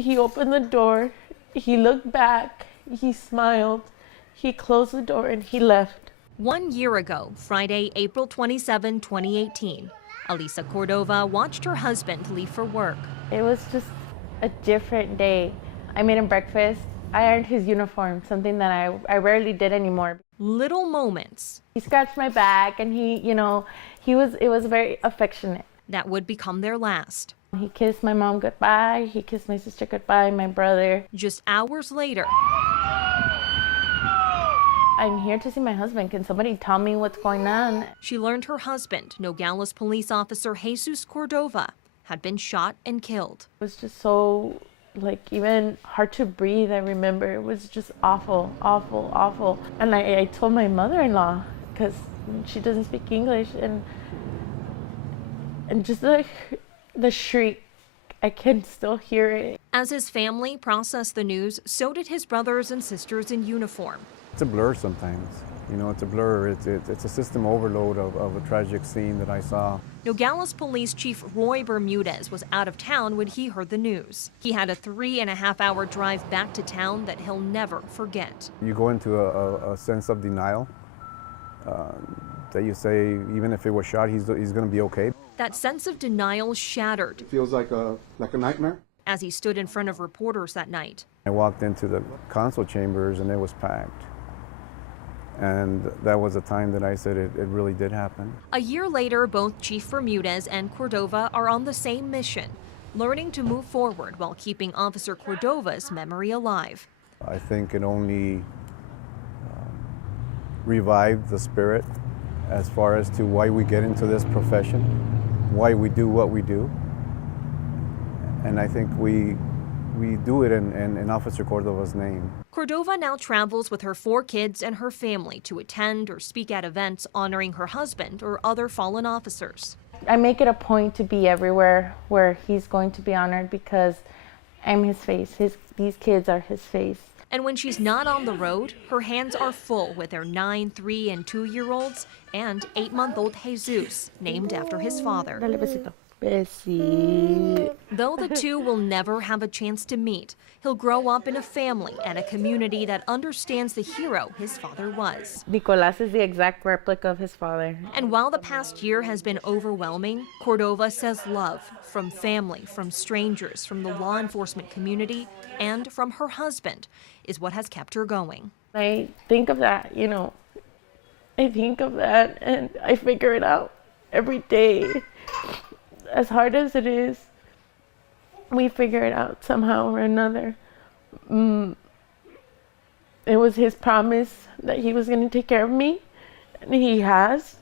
He opened the door, he looked back, he smiled, he closed the door, and he left. 1 year ago, Friday, April 27, 2018, Elisa Cordova watched her husband leave for work. It was just a different day. I made him breakfast. I ironed his uniform, something that I rarely did anymore. Little moments. He scratched my back, and it was very affectionate. That would become their last. He kissed my mom goodbye, he kissed my sister goodbye, my brother. Just hours later, I'm here to see my husband. Can somebody tell me what's going on? she learned her husband, Nogales police officer Jesus Cordova, had been shot and killed. It was just so, even hard to breathe, I remember. It was just awful, awful, awful. And I told my mother-in-law, because she doesn't speak English, and just the shriek, I can still hear it. As his family processed the news, so did his brothers and sisters in uniform. It's a blur sometimes. It's a blur. It's a system overload of a tragic scene that I saw. Nogales Police Chief Roy Bermudez was out of town when he heard the news. He had a 3.5-hour drive back to town that he'll never forget. You go into a sense of denial that you say, even if it was shot, he's going to be okay. That sense of denial shattered. It feels like a nightmare. As he stood in front of reporters that night. I walked into the council chambers and it was packed. And that was the time that I said it really did happen. A year later, both Chief Bermudez and Cordova are on the same mission, learning to move forward while keeping Officer Cordova's memory alive. I think it only revived the spirit as far as to why we get into this profession, why we do what we do. And I think we do it in Officer Cordova's name. Cordova now travels with her 4 kids and her family to attend or speak at events honoring her husband or other fallen officers. I make it a point to be everywhere where he's going to be honored because I'm his face. These kids are his face. And when she's not on the road, her hands are full with their 9, 3, and 2-year-olds and 8-month-old Jesus, named after his father. Dale besito. Besi. Though the two will never have a chance to meet, he'll grow up in a family and a community that understands the hero his father was. Nicolás is the exact replica of his father. And while the past year has been overwhelming, Cordova says love from family, from strangers, from the law enforcement community, and from her husband is what has kept her going. I think of that, I think of that and I figure it out every day. As hard as it is, we figure it out somehow or another. It was his promise that he was going to take care of me, and he has.